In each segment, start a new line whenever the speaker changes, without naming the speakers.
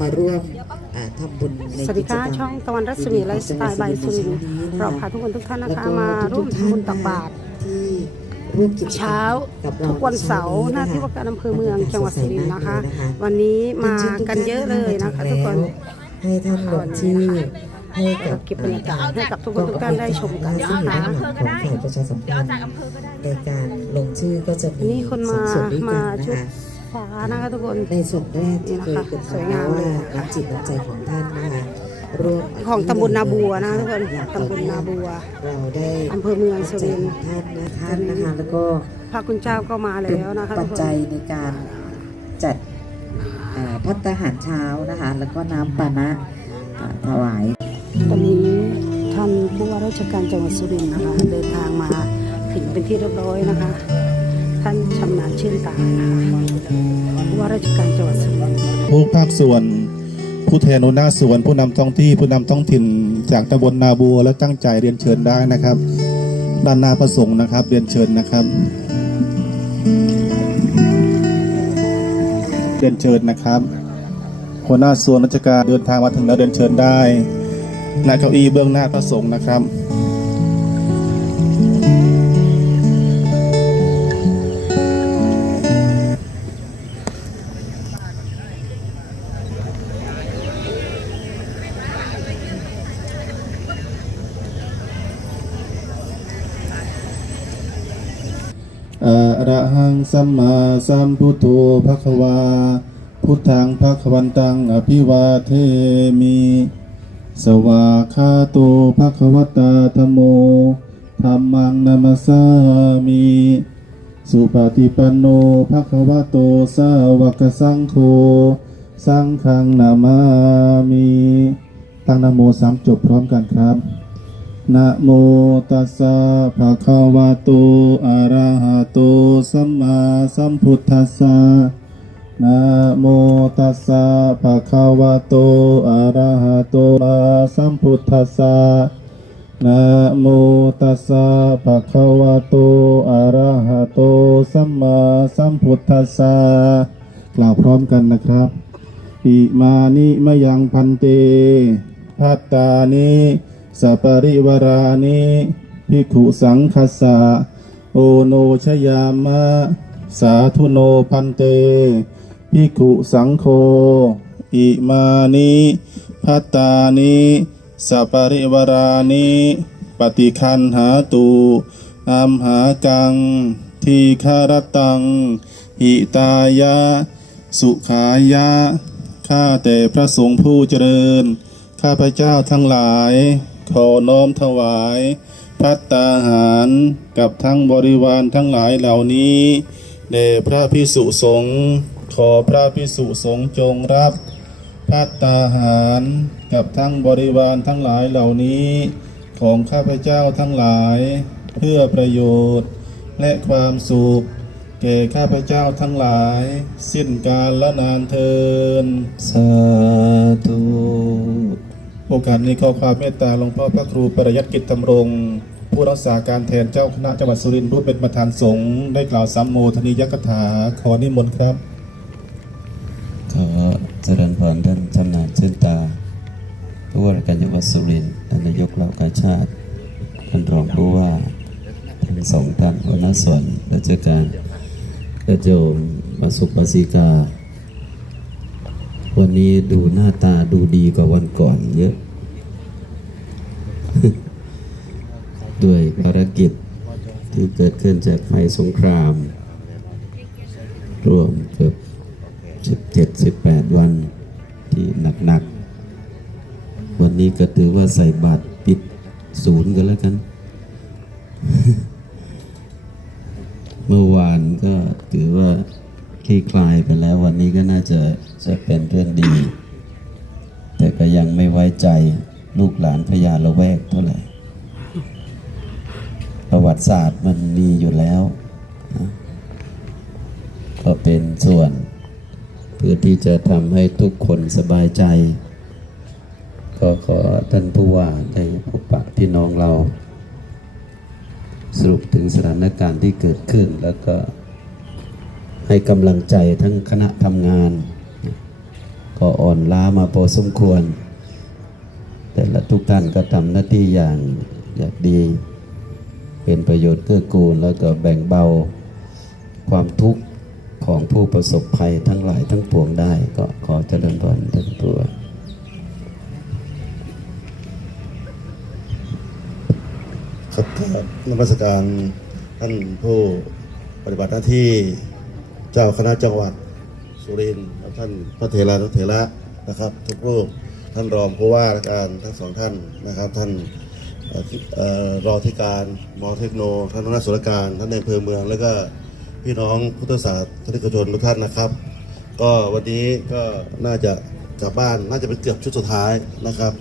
มาร่วมอ่าทำบุญใน
สวัสดีค่ะ
กิจกรรม
ช่องตะวันรัศมีไลฟ์สไตล์บายสุรินทร์เราพาทุกคนทุกท่านนะคะมาร่วมทำบุญตักบาตร
ที่ร่วมกิจกรรม
เช้า
กับเรา
ทุกวันเสาร์หน้าที่ว่าการอำเภอเมืองจังหวัดสุรินทร์นะคะ วันนี้มากันเยอะเลยนะคะทุกคน
ให้ท่านลงชื่อให้กับ
เก็บบรรยากาศให้กับทุกคนทุกท่านได้ชมกัน
ซึ่ง
นะคะ
อยู่ด้านหลังของฝ่ายประชาสัมพันธ์ในการลงชื่อก็จะ
อัน
มี
นี้คน
ส
มา
องส่วนด้วย
มา
กันนะ
ชุด
คะ
ฟ้านะคะทุกคน
ในส่วนแรกที่เคยเป็น
สวยงามเลย
น้ำจิตน้ำใจของท่านนะคะร่วม
ของตำบลนาบัวนะทุกคนตำบลนาบัว
เราได้
อำเภอเมืองสุรินทร์
ท่านนะท่านนะคะแล้วก็
พระคุณเจ้าก็มาแล้วนะคะ
ปั
ทุ
จ
กคน
จัยในการจัดอ่าพัตตาหารเช้านะคะแล้วก็น้ำปานะอ่าถวาย
ตอนนี้ท่านผู้ว่าราชการจังหวัดสุรินทร์นะคะเดินทางมาถึงเป็นที่เรียบร้อยนะคะท่าน ชำนาญชื่นตานะคะผู้ว่าราชการจังหวัดสุรินทร์
ผู้ภาคส่วน ผู้แทนหัวหน้าส่วน ผู้นำท้องที่ผู้นำท้องถิ่น จากตำบลนาบัวและตั้งใจเรียนเชิญได้นะครับ ด้านหน้าประสงค์นะครับ เรียนเชิญนะครับ เรียนเชิญนะครับหัวหน้าส่วนราชการเดินทางมาถึงแล้วเรียนเชิญได้ณเก้าอี้เบื้องหน้าพระสงฆ์นะครับ สัมมาสัมพุทโธภะคะวา พุทธังภะคะวันตังอภิวาเทมิ สวาคาโตภะคะวตาธโมธัมมังนามัสามิ สุปฏิปันโนภะคะวะโตสาวกสังโฆ สังฆังนามามิ ตั้งนะโมสามจบพร้อมกันครับ นะโมตัสสะภะคะวะโต อะระหะโต สัมมาสัมพุทธัสสะนะโมตัสสะภะคะวะโต อะระหะโตสัมพุทธัสสะนะโมตัสสะภะคะวะโต อะระหะโต สัมมาสัมพุทธัสสะกล่าวพร้อมกันนะครับอิมานิมยังพันเต พัตตานิ สัปริวารานิภิกขุสังคสะโอโนชยามะ สาธุโนพันเตภิกขุสังโฆอิมานิพัตตานิสัปริวารานิปฏิคันหาตุอัมหากัง ทีคารตัง หิตายะ สุขายะ ข้าแต่พระสงฆ์ผู้เจริญ ข้าพเจ้าทั้งหลาย ขอน้อมถวายพัตตาหารกับทั้งบริวารทั้งหลายเหล่านี้แด่พระพิสุสงฆ์ขอพระพิสุสงฆ์จงรับพัตตาหารกับทั้งบริวารทั้งหลายเหล่านี้ของข้าพเจ้าทั้งหลาย เพื่อประโยชน์และความสุขแก่ข้าพเจ้าทั้งหลาย สิ้นกาลละนานเทิน
สาธุ
โอกาสนี้ขอความเมตตาหลวงพ่อพระครูประยัติกิจธรรมรง ผู้รักษาการแทนเจ้าคณะจังหวัดสุรินทร์รู้เป็นประธานสงฆ์ได้กล่าวสัมโมทนียกถาขอนิมนต์ครับ
ขอเจริญพรท่านชำนาญชื่นตาผู้ว่าการจังหวัดสุรินทร์ท่นายกเหล่ากาชาติท่านรองผู้ว่าทั้งสองท่านหัวหน้าส่วนราชการและโยมมาสุปสิกา วันนี้ดูหน้าตาดูดีกว่าวันก่อนเยอะ ด้วยภารกิจที่เกิดขึ้นจากภัยสงคราม รวมเกือบสิบเจ็ดสิบแปดวันที่หนักๆ วันนี้ก็ถือว่าใส่บาตรปิดศูนย์กันแล้วกัน เมื่อวานก็ถือว่า คลี่คลายไปแล้ววันนี้ก็น่าจะจะเป็นเรื่องดี แต่ก็ยังไม่ไว้ใจลูกหลานพญาละแวกเท่าไหร่ ประวัติศาสตร์มันมีอยู่แล้ว ก็เป็นส่วน เพื่อที่จะทำให้ทุกคนสบายใจก็ขอท่านผู้ว่าได้พบปะพี่น้องเรา สรุปถึงสถานการณ์ที่เกิดขึ้นแล้วก็ ให้กำลังใจทั้งคณะทำงาน ก็อ่อนล้ามาพอสมควร แต่ละทุกท่านก็ทำหน้าที่อย่างอย่างดี เป็นประโยชน์เกื้อกูลแล้วก็แบ่งเบาความทุกข์ของผู้ประสบภัยทั้งหลายทั้งปวงได้ ก็ขอเจริญพรทั้งปว
ครับกราบนมัสการท่านผู้ปฏิบัติหน้าที่ เจ้าคณะจังหวัดสุรินทร์ท่านพระเถระนุเถระนะครับ ทุกรูปท่านรองผู้ว่าราชการทั้งสองท่านนะครับ ท่านออที่เอ่อรอที่การมอเทคโน ท่านหัวหน้าสุรการท่านในอำเภอเมือง แล้วก็พี่น้องพุทธศาสนิกชนทุกท่านนะครับ ก็วันนี้ก็น่าจะกลับบ้านน่าจะเป็นเกือบชุดสุดท้ายนะครับ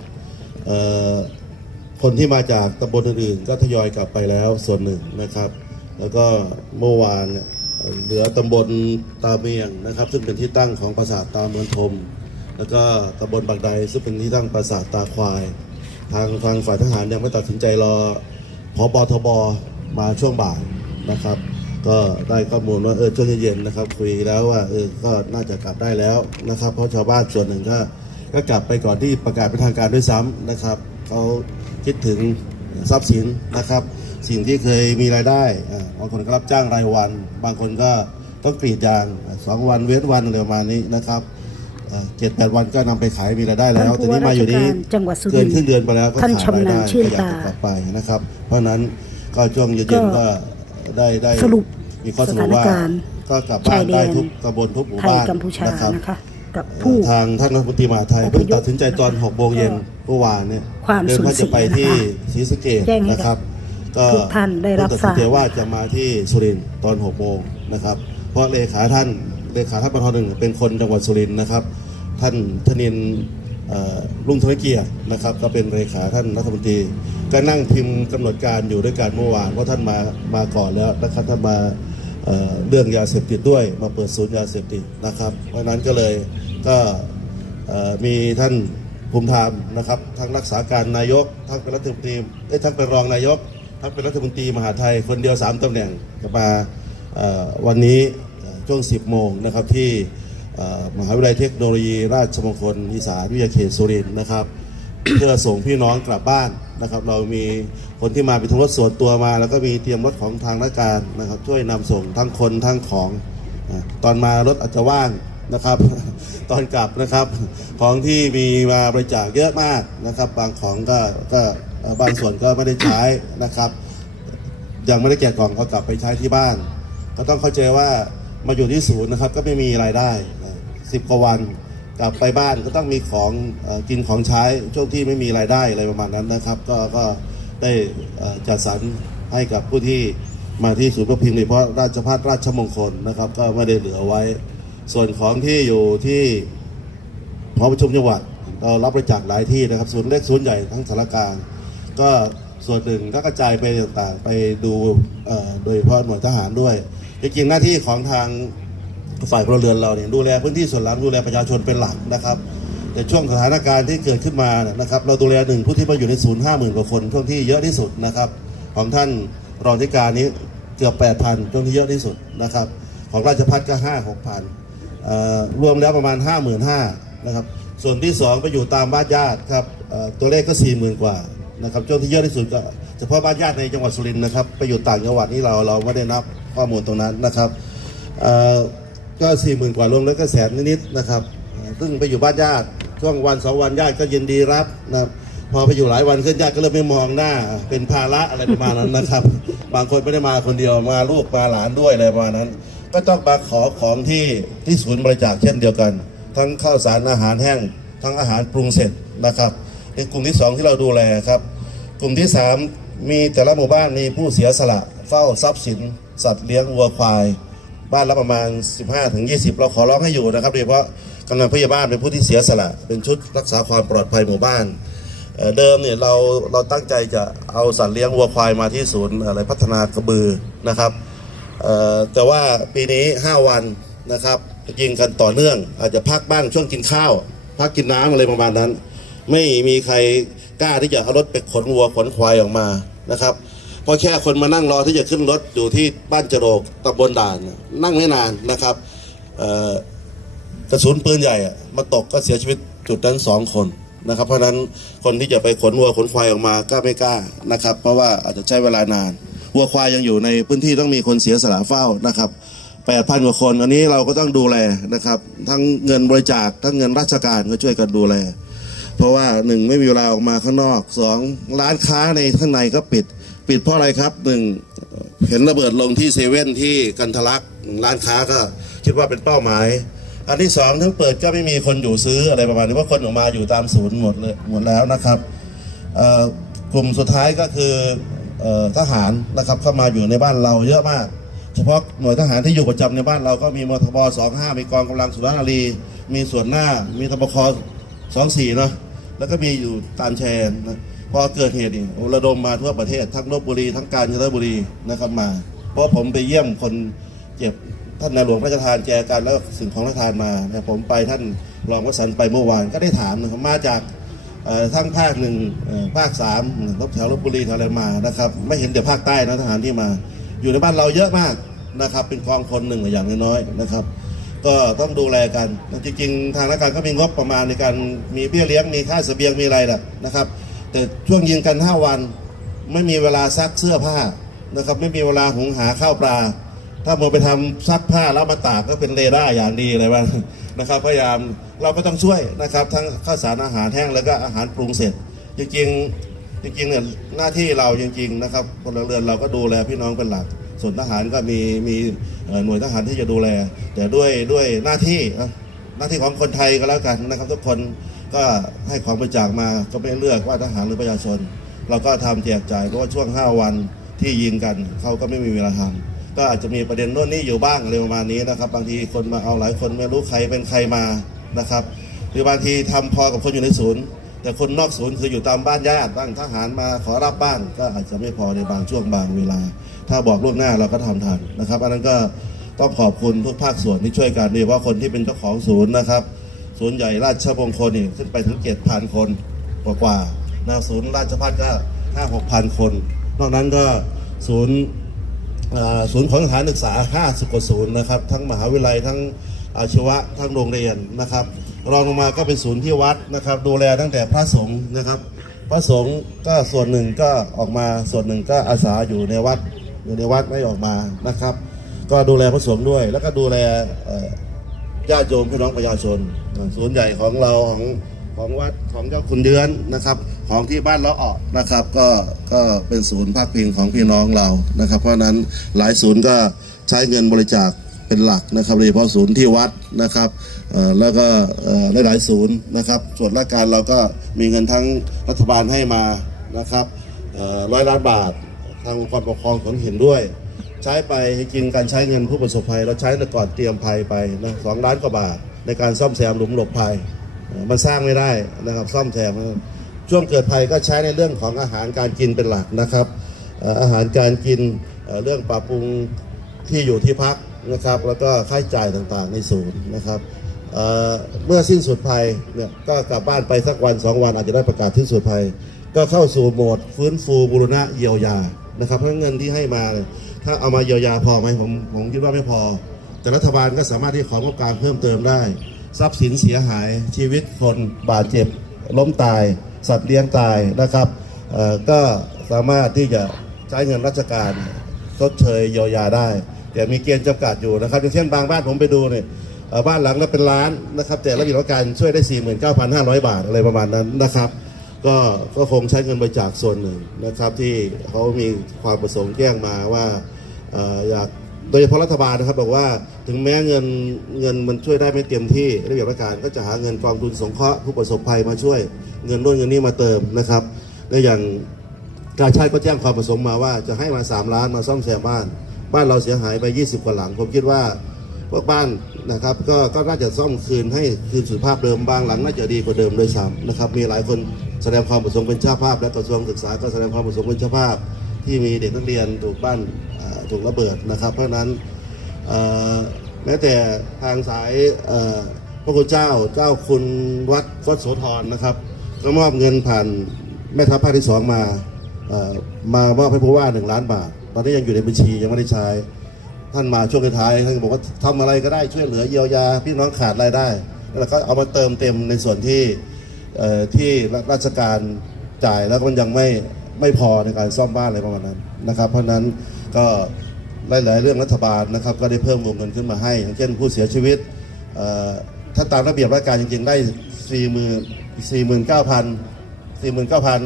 คนที่มาจากตำบลอื่นๆก็ทยอยกลับไปแล้วส่วนหนึ่งนะครับ แล้วก็เมื่อวานเนี่ย เหลือตำบลตาเมียงนะครับ ซึ่งเป็นที่ตั้งของปราสาทตาเมืองทม แล้วก็ตำบลบางใดซึ่งเป็นที่ตั้งปราสาทตาควาย ทางทางฝ่ายทหารยังไม่ตัดสินใจรอพอบทบมาช่วงบ่ายนะครับ ก็ได้ข้อมูลว่าเออช่วงเย็นๆนะครับ คุยแล้วว่าเออก็น่าจะกลับได้แล้วนะครับ เพราะชาวบ้านส่วนหนึ่งก็ก็กลับไปก่อนที่ประกาศเป็นทางการด้วยซ้ำนะครับเขาคิดถึงทรัพย์สินนะครับ สิ่งที่เคยมีรายได้อ่าบางคนก็รับจ้างรายวัน บางคนก็ต้องกรีดยางอ่าสองวันเว้นวันอะไรประมาณนี้นะครับเจ็ดแปดวันก็นำไปขายมีรายได้แล้ว
ท่าน
แต่
ผู้
นี้
ว่า
มาอยู่นี้
ราชการจังหวัดสุริ
เกิ
น
น
ทร์
ครึ่งเดือนไปแล้วก็
ท่าน
ขายราย
ชำนา
ได้
ญชื่น
ก็อยาก
ตา
จะกลับไปนะครับ เพราะฉะนั้นก็ช่วงเย็นๆก็ได้ได้
สรุป
มีข้อสรุปว่า
สถานการณ์
ก็กลับบ้าน
ชายแดน
ได้ทุกตำบลทุกหมู่
ไทย
บ้าน
กัมพูชา
นะครับ
นะคะกับผู้
ทางท่านรัฐมนตรีมหาดไทย
อพยพ
เพิ่งตัดสินใจตอน6โมงเย็น
ก็
เมื่อวานเนี่ย
ความ
เดิน
สูญ
ว่า
เสี
จะ
ย
ไปที่
นะคะ
ศรีสะเกด
แจ้งให้
นะครับ ก็
ทุกท่านได้รับ
เพิ่งตัดสินใจ
ทราบ
ว่าจะมาที่สุรินทร์ตอน6โมงนะครับ เพราะเลขาท่านเลขาท่านปทหนึ่งเป็นคนจังหวัดสุรินทร์นะครับ ท่านธนินทร์เอ่อรุ่งธนเกียรตินะครับ ก็เป็นเลขาท่านรัฐมนตรี ก็นั่งพิมพ์กำหนดการอยู่ด้วยกันเมื่อวานเพราะท่านมามาก่อนแล้วนะครับท่านมาเอ่อเรื่องยาเสพติดด้วยมาเปิดศูนย์ยาเสพติดนะครับ เพราะฉะนั้นก็เลยก็เอ่อมีท่านภูมิธรรมนะครับ ทั้งรักษาการนายก ทั้งเป็นรัฐมนตรีเอ้ยทั้งเป็นรองนายก ทั้งเป็นรัฐมนตรีมหาไทยคนเดียว 3ตำแหน่งจะมาวันนี้ช่วง 10 โมงนะครับที่มหาวิทยาลัยเทคโนโลยี ราชมงคลอีสานวิทยาเขตสุรินทร์นะครับ เพื่อส่งพี่น้องกลับบ้านนะครับ เรามีคนที่มาเป็นทุรถส่วนตัวมา แล้วก็มีเตรียมรถของทางราชการนะครับ ช่วยนำส่งทั้งคนทั้งของตอนมารถอาจจะว่างนะครับ ตอนกลับนะครับ ของที่มีมาบริจาคเยอะมากนะครับ บางของก็ก็ บางส่วนก็ไม่ได้ใช้นะครับ ยังไม่ได้แกะกล่องก็กลับไปใช้ที่บ้าน ก็ต้องเข้าใจว่ามาอยู่ที่ศูนย์นะครับ ก็ไม่มีรายได้สิบกว่าวันกลับไปบ้านก็ต้องมีของกินของใช้ช่วงที่ไม่มีรายได้อะไรประมาณนั้นนะครับ ก็ก็ได้จัดสรรให้กับผู้ที่มาที่ศูนย์ประพิงโดยเฉพาะราชพัฒราชมงคลนะครับ ก็ไม่ได้เหลือไว้ ส่วนของที่อยู่ที่หอประชุมจังหวัดเรารับบริจาคหลายที่นะครับ ศูนย์เล็กศูนย์ใหญ่ทั้งสารกาง ก็ส่วนหนึ่งก็กระจายไปต่างๆ ไปดูโดยเฉพาะหน่วยทหารด้วย จริงๆหน้าที่ของทางฝ่ายพลเรือนเราเนี่ยดูแลพื้นที่ส่วนหลังดูแลประชาชนเป็นหลักนะครับ แต่ช่วงสถานการณ์ที่เกิดขึ้นมานะครับ เราดูแลหนึ่งผู้ที่มาอยู่ในศูนย์ห้าหมื่นกว่าคนช่วงที่เยอะที่สุดนะครับ ของท่านรองธิการนี้เกือบแปดพันช่วงที่เยอะที่สุดนะครับ ของราชพัฒก็ห้าหกพันรวมแล้วประมาณ5 5 0 0 0นห้านะครับส่วนที่2ไปอยู่ตามบ้านญาติครับตัวเลขก็40,000กว่า นะครับช่วงที่เยอะที่สุดก็เฉพาะบ้านญาติในจังหวัดสุรินทร์นะครับไปอยู่ต่างจังหวัดนี่เราเราไม่ได้นับข้อมูลตรงนั้นนะครับเอ่อก็40,000กว่ารวมแล้วก็แสนนิดๆนะครับซึ่งไปอยู่บ้านญาติช่วงวันสองวันญาติก็ยินดีรับนะครับพอไปอยู่หลายวันขึ้นญาติก็เริ่มไม่มองหน้า เป็นภาระอะไรประมาณนั้นนะครับ บางคนไม่ได้มาคนเดียวมาลูกมาหลานด้วยอะไรประมาณนั้น ก็ต้องมาขอของที่ที่ศูนย์บริจาคเช่นเดียวกัน ทั้งข้าวสารอาหารแห้ง ทั้งอาหารปรุงเสร็จนะครับเป็นกลุ่มที่สองที่เราดูแลครับ กลุ่มที่สามมีแต่ละหมู่บ้านมีผู้เสียสละ เฝ้าทรัพย์สิน สัตว์เลี้ยงวัวควาย บ้านละประมาณ 15ถึง20 เราขอร้องให้อยู่นะครับโดยเฉพาะกำนันผู้ใหญ่บ้านเป็นผู้ที่เสียสละ เป็นชุดรักษาความปลอดภัยหมู่บ้านเเดิมเนี่ยเราเราตั้งใจจะเอาสัตว์เลี้ยงวัวควายมาที่ศูนย์อะไรพัฒนากระบือนะครับแต่ว่าปีนี้ 5 วันนะครับยิงกันต่อเนื่อง อาจจะพักบ้างช่วงกินข้าว พักกินน้ำอะไรประมาณนั้น ไม่มีใคร กล้าที่จะเอารถไปขนวัวขนควายออกมานะครับเพราะแค่คนมานั่งรอที่จะขึ้นรถอยู่ที่บ้านจโรกตำบลด่าน นั่งไม่นานนะครับกระสุนปืนใหญ่มาตกก็เสียชีวิตจุดนั้นสองคนนะครับ เพราะฉะนั้นคนที่จะไปขนวัวขนควายออกมาก็ไม่กล้านะครับ เพราะว่าอาจจะใช้เวลานานวัวควายยังอยู่ในพื้นที่ต้องมีคนเสียสละเฝ้านะครับแปดพันกว่าคนอันนี้เราก็ต้องดูแลนะครับ ทั้งเงินบริจาคทั้งเงินราชการก็ช่วยกันดูแล เพราะว่าหนึ่งไม่มีเวลาออกมาข้างนอกสองร้านค้าในข้างในก็ปิด ปิดเพราะอะไรครับหนึ่งเห็นระเบิดลงที่เซเว่นที่กันทลักร้านค้าก็คิดว่าเป็นเป้าหมาย อันที่สองทั้งเปิดก็ไม่มีคนอยู่ซื้ออะไรประมาณนี้เพราะคนออกมาอยู่ตามศูนย์หมดเลยหมดแล้วนะครับกลุ่มสุดท้ายก็คืออทหารนะครับเข้ามาอยู่ในบ้านเราเยอะมาก เฉพาะหน่วยทหารที่อยู่ประจำในบ้านเราก็มีมทบ 25 มีกองกำลังสุรนารี มีส่วนหน้ามีทบคอ24เนาะ แล้วก็มีอยู่ตามแชร์นะพอเกิดเหตุนี่ระดมมาทั่วประเทศทั้งลบบุรีทั้งกาญจนบุรีนะครับมา เพราะผมไปเยี่ยมคนเจ็บท่านในหลวงพระราชทานแจกันแล้วสิ่งของพระราชทานมานี่ยผมไปท่านรองวสันต์ไปเมื่อวานก็ได้ถามนะครับมาจากทั้งภาคหนึ่งภาคสามลบแถวลบบุรีแถวอะไรมานะครับ ไม่เห็นแต่ภาคใต้นะทหารที่มา อยู่ในบ้านเราเยอะมากนะครับ เป็นกองพลหนึ่งอย่างน้อยๆนะครับ ก็ต้องดูแลกัน จริงๆ ทางราชการก็มีงบประมาณในการมีเบี้ยเลี้ยงมีค่าเสบียงมีอะไรแหละนะครับ แต่ช่วงยิงกัน 5 วัน ไม่มีเวลาซักเสื้อผ้านะครับ ไม่มีเวลาหุงหาข้าวปลา ถ้ามัวไปทำซักผ้าแล้วมาตากก็เป็นเรดาร์อย่างดีเลยว่านะครับพยายามเราก็ต้องช่วยนะครับ ทั้งข้าวสารอาหารแห้งแล้วก็อาหารปรุงเสร็จ จริงๆจริงๆเนี่ยหน้าที่เราจริง ๆ นะครับพลเรือนเราก็ดูแลพี่น้องเป็นหลัก ส่วนทหารก็มีมีหน่วยทหารที่จะดูแล แต่ด้วยด้วยหน้าที่หน้าที่ของคนไทยก็แล้วกันนะครับ ทุกคนก็ให้ของบริจาคมาก็ไม่เลือกว่าทหารหรือประชาชน เราก็ทำแจกจ่ายเพราะว่าช่วง 5 วันที่ยิงกันเขาก็ไม่มีเวลาทำก็อาจจะมีประเด็นโน่นนี่อยู่บ้างอะไรประมาณนี้นะครับ บางทีคนมาเอาหลายคนไม่รู้ใครเป็นใครมานะครับ หรือบางทีทำพอกับคนอยู่ในศูนย์แต่คนนอกศูนย์คืออยู่ตามบ้านญาติบ้างทหารมาขอรับบ้านก็อาจจะไม่พอในบางช่วงบางเวลา ถ้าบอกล่วงหน้าเราก็ทำทันนะครับ อันนั้นก็ต้องขอบคุณทุกภาคส่วนที่ช่วยกันโดยเฉพาะคนที่เป็นเจ้าของศูนย์นะครับ ศูนย์ใหญ่ราชมงคลนี่ขึ้นไปถึงเจ็ดพันคนกว่ากว่านะศูนย์ราชพัฒก็ห้าหกพันคน นอกนั้นก็ศูนย์ศูนย์ของสถานศึกษา50กว่าศูนย์นะครับ ทั้งมหาวิทยาลัยทั้งอาชีวะทั้งโรงเรียนนะครับ รองลงมาก็เป็นศูนย์ที่วัดนะครับ ดูแลตั้งแต่พระสงฆ์นะครับ พระสงฆ์ก็ส่วนหนึ่งก็ออกมาส่วนหนึ่งก็อาสาอยู่ในวัด อยู่ในวัดไม่ออกมานะครับ ก็ดูแลพระสงฆ์ด้วย แล้วก็ดูแลญาติโยมพี่น้องประชาชนศูนใหญ่ของเราของของวัดของเจ้าคุณเดือนนะครับ ของที่บ้านเราออกนะครับ ก็ก็เป็นศูนย์พักพิงของพี่น้องเรานะครับ เพราะนั้นหลายศูนย์ก็ใช้เงินบริจาคเป็นหลักนะครับโดยเฉพาะศูนย์ที่วัดนะครับแล้วก็หลายๆศูนย์นะครับ ส่วนราชการเราก็มีเงินทั้งรัฐบาลให้มานะครับร้อยล้านบาท ทางองค์กรปกครองของเห็นด้วย ใช้ไปจริงการใช้เงินผู้ประสบภัย เราใช้แต่ก่อนเตรียมภัยไปนะสองล้านกว่าบาท ในการซ่อมแซมหลุมหลบภัย มันสร้างไม่ได้นะครับซ่อมแซมช่วงเกิดภัยก็ใช้ในเรื่องของอาหารการกินเป็นหลักนะครับ อาหารการกินเรื่องปรับปรุงที่อยู่ที่พักนะครับ แล้วก็ค่าใช้จ่ายต่างๆในศูนย์นะครับเเมื่อสิ้นสุดภัยเนี่ยก็กลับบ้านไปสักวันสองวันอาจจะได้ประกาศสิ้นสุดภัย ก็เข้าสู่โหมดฟื้นฟูบูรณะเยียวยา นะครับเพราะเงินที่ให้มาเนี่ยถ้าเอามาเยียวยาพอไหมผมผมคิดว่าไม่พอ แต่รัฐบาลก็สามารถที่ของบการเพิ่มเติมได้ ทรัพย์สินเสียหายชีวิตคนบาดเจ็บ ล้มตาย สัตว์เลี้ยงตายนะครับก็สามารถที่จะใช้เงินราชการชดเชยเยียวยาได้ แต่มีเกณฑ์จำกัดอยู่นะครับอย่างเช่นบางบ้านผมไปดูเนี่ยบ้านหลังละเป็นล้านนะครับแต่ระเบียบการช่วยได้ 49,500 บาทอะไรประมาณนั้นนะครับ ก็ก็คงใช้เงินบริจาคส่วนหนึ่งนะครับ ที่เขามีความประสงค์แจ้งมาว่าออยากโดยเฉพาะรัฐบาลนะครับบอกว่าถึงแม้เงินเงินมันช่วยได้ไม่เต็มที่ระเบียบราชการก็จะหาเงินกองทุนสงเคราะห์ผู้ประสบภัยมาช่วยเงินนู่นเงินนี้มาเติมนะครับและอย่างการชาติก็แจ้งความประสงค์มาว่าจะให้มา 3 ล้านมาซ่อมแซมบ้าน บ้านเราเสียหายไป 20 กว่าหลัง ผมคิดว่าพวกบ้านนะครับก็ก็น่าจะซ่อมคืนให้คืนสุภาพเดิมบางหลังน่าจะดีกว่าเดิมด้วยซ้ำนะครับมีหลายคน แสดงความประสงค์เป็นเจ้าภาพ และกระทรวงศึกษาก็แสดงความประสงค์เป็นเจ้าภาพ ที่มีเด็กนักเรียนถูกบ้านถูกระเบิดนะครับ เพราะฉะนั้นแม้แต่ทางสายพระคุณเจ้าเจ้าคุณวัดวัดโสธรนะครับ ก็มอบเงินผ่านแม่ทัพภาคที่สองมามามอบให้ผู้ว่าหนึ่งล้านบาท ตอนนี้ยังอยู่ในบัญชียังไม่ได้ใช้ ท่านมาช่วงท้ายท่านบอกว่าทำอะไรก็ได้ช่วยเหลือเยียวยาพี่น้องขาดรายได้ แล้วก็เอามาเติมเต็มในส่วนที่ ที่ราชการจ่ายแล้วมันยังไม่ไม่พอในการซ่อมบ้านอะไรประมาณนั้นนะครับ เพราะนั้นก็หลาย ๆ เรื่องรัฐบาลนะครับ ก็ได้เพิ่มวงเงินขึ้นมาให้ อย่างเช่นผู้เสียชีวิตถ้าตามระเบียบราชการจริง ๆ ได้สี่หมื่นสี่หมื่นเก้าพันสี่หมื่นเก้าพัน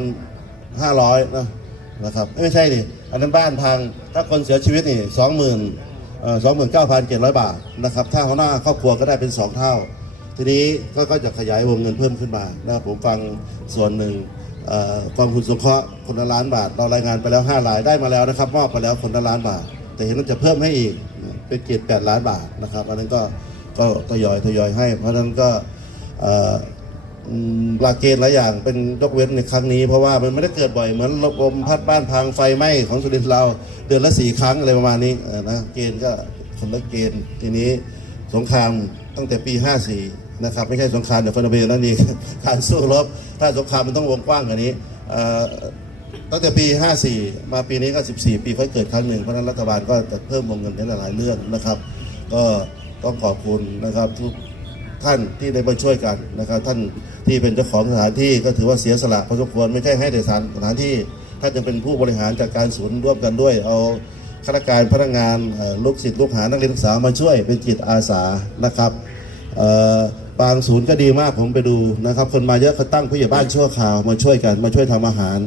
ห้าร้อยนะนะครับไม่ใช่ดิอันนั้นบ้านพังถ้าคนเสียชีวิตนี่สองหมื่นสองหมื่นเก้าพันเจ็ดร้อยบาทนะครับถ้าเขาหน้าครอบครัวก็ได้เป็นสองเท่า ทีนี้ก็ก็จะขยายวงเงินเพิ่มขึ้นมานะครับผมฟังส่วนหนึ่งกองทุนสงเคราะห์คนละล้านบาท เรารายงานไปแล้ว5รายได้มาแล้วนะครับมอบไปแล้วคนละล้านบาท แต่เห็นว่าจะเพิ่มให้อีกเป็นเกียรติ8ล้านบาทนะครับอันนั้นก็ก็ทยอยทยอยให้ เพราะฉะนั้นก็อ่ออืมหลักเกณฑ์หลายอย่างเป็นยกเว้นในครั้งนี้เพราะว่ามันไม่ได้เกิดบ่อยเหมือนลมพัดบ้านพังไฟไหม้ของสุรินทร์เราเดือนละสี่ครั้งอะไรประมาณนี้นะเกณฑ์ก็คนละเกณฑ์ทีนี้สงครามตั้งแต่ปี 54 นะครับไม่ใช่สงครามเดี๋ยวฟนเบนั่นเองการสู้รบถ้าสงครามมันต้องวงกว้างกว่านี้ตั้งแต่ปี 54 มาปีนี้ก็ 14 ปีค่อยเกิดครั้งหนึ่งเพราะนั้นรัฐบาลก็จะเพิ่มวงเงินในหลายๆเรื่องนะครับ ก็ต้องขอบคุณนะครับทุกท่านที่ได้มาช่วยกันนะครับ ท่านที่เป็นเจ้าของสถานที่ก็ถือว่าเสียสละพอสมควรไม่ใช่ให้แต่สถานสถานที่ท่านจะเป็นผู้บริหารจัดการศูนย์ร่วมกันด้วย เอาข้าราชการพนักงานลูกศิษย์ลูกหานักเรียนนักศึกษามาช่วยเป็นจิตอาสานะครับเอ่อ บางศูนย์ก็ดีมากผมไปดูนะครับ คนมาเยอะเขาตั้งผู้ใหญ่บ้านชั่วคราวมาช่วยกันมาช่วยทำอาหาร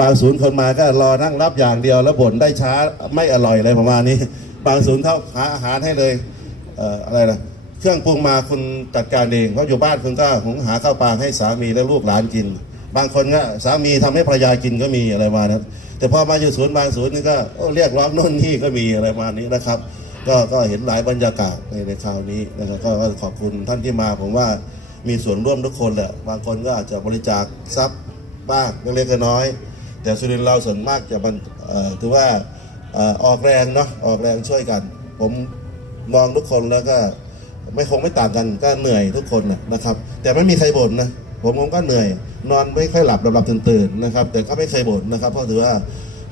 บางศูนย์คนมาก็รอนั่งรับอย่างเดียว แล้วบ่นได้ช้าไม่อร่อยอะไรประมาณนี้ บางศูนย์เขาหาอาหารให้เลยเอออะไรนะเครื่องปรุงมาคุณจัดการเองเพราะอยู่บ้านคุณก็หุงหาข้าวปลาให้สามีและลูกหลานกิน บางคนก็สามีทำให้ภรรยากินก็มีอะไรมานั้แต่พอมาอยู่ศูนย์บางศูนย์นี่ก็เรียกร้องโน่นนี่ก็มีอะไรประมาณนี้นะครับ ก็ก็เห็นหลายบรรยากาศในในคราวนี้นะครับก็ก็ขอบคุณท่านที่มาผมว่ามีส่วนร่วมทุกคนแหละบางคนก็อาจจะบริจาคทรัพย์บ้างเล็กๆน้อยๆแต่สุรินทร์เราส่วนมากจะมันถือว่าออกแรงเนาะออกแรงช่วยกัน ผมมองทุกคนแล้วก็ไม่คงไม่ต่างกันก็เหนื่อยทุกคนนะครับ แต่ไม่มีใครบ่นนะผมผมก็เหนื่อย นอนไม่ค่อยหลับหลับหลับตื่นตื่นๆนะครับ แต่ก็ไม่เคยบ่นนะครับเพราะถือว่า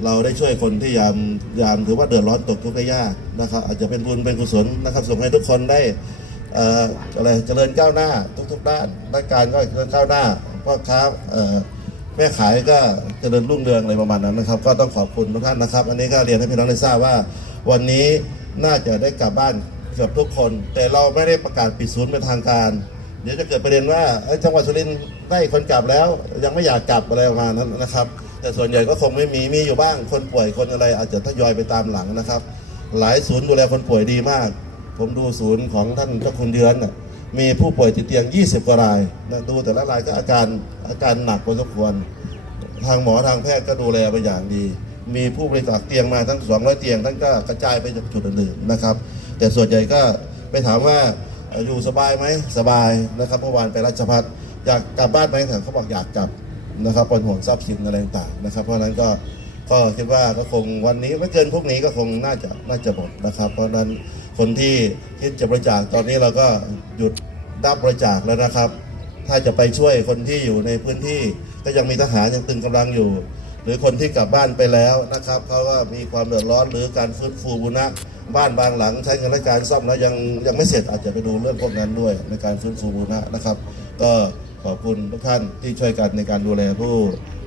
เราได้ช่วยคนที่ยามยามถือว่าเดือดร้อนตกทุกข์ได้ยากนะครับ อาจจะเป็นบุญเป็นกุศลนะครับส่งให้ทุกคนได้เอ่ออะไรเจริญก้าวหน้าทุกๆด้านด้านการก็เจริญก้าวหน้าพ่อค้าเอ่อแม่ขายก็เจริญรุ่งเรืองอะไรประมาณนั้นนะครับ ก็ต้องขอบคุณทุกท่านนะครับ อันนี้ก็เรียนให้พี่น้องได้ทราบว่า วันนี้น่าจะได้กลับบ้านเกือบทุกคน แต่เราไม่ได้ประกาศปิดศูนย์เป็นทางการ เดี๋ยวจะเกิดประเด็นว่าจังหวัดสุรินทร์ได้คนกลับแล้ว ยังไม่อยากกลับอะไรประมาณนั้นนะครับ แต่ส่วนใหญ่ก็คงไม่มีมีอยู่บ้างคนป่วยคนอะไร อาจจะทยอยไปตามหลังนะครับ หลายศูนย์ดูแลคนป่วยดีมาก ผมดูศูนย์ของท่านเจ้าคุณเดือนน่ะมีผู้ป่วยติดเตียง 20 กว่ารายนะดูแต่ละรายก็อาการอาการหนักพอสมควร ทางหมอทางแพทย์ก็ดูแลไปอย่างดี มีผู้บริจาคเตียงมาทั้ง 200 เตียงท่านก็กระจายไปจากจุดอื่นๆนะครับ แต่ส่วนใหญ่ก็ไปถามว่าเอ่ออยู่สบายไหมสบายนะครับเมื่อวานไปราชพัฒอยากกลับบ้านไหมเขาบอกอยากกลับ นะครับเป็นห่วงทรัพย์สินอะไรต่างๆนะครับ เพราะฉะนั้นก็ก็คิดว่าก็คงวันนี้ไม่เกินพรุ่งนี้ก็คงน่าจะน่าจะหมดนะครับ เพราะฉะนั้นคนที่ที่จะบริจาคตอนนี้เราก็หยุดรับบริจาคแล้วนะครับ ถ้าจะไปช่วยคนที่อยู่ในพื้นที่ก็ยังมีทหารยังตึงกำลังอยู่ หรือคนที่กลับบ้านไปแล้วนะครับเขาก็มีความเดือดร้อนหรือการฟื้นฟูบุญนะบ้านบางหลังใช้เงินราชการซ่อมแล้วยังยังไม่เสร็จอาจจะไปดูเรื่องพวกนั้นด้วยในการฟื้นฟูบุญนะนะครับ ก็ ขอบคุณทุกท่านที่ช่วยกันในการดูแลผู้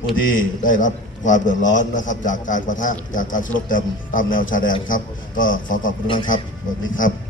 ผู้ที่ได้รับความเดือดร้อนนะครับ จากการประทะจากการสู้รบเต็มตามแนวชายแดนครับ ก็ขอขอบคุณทุกท่านครับสวัสดีครับ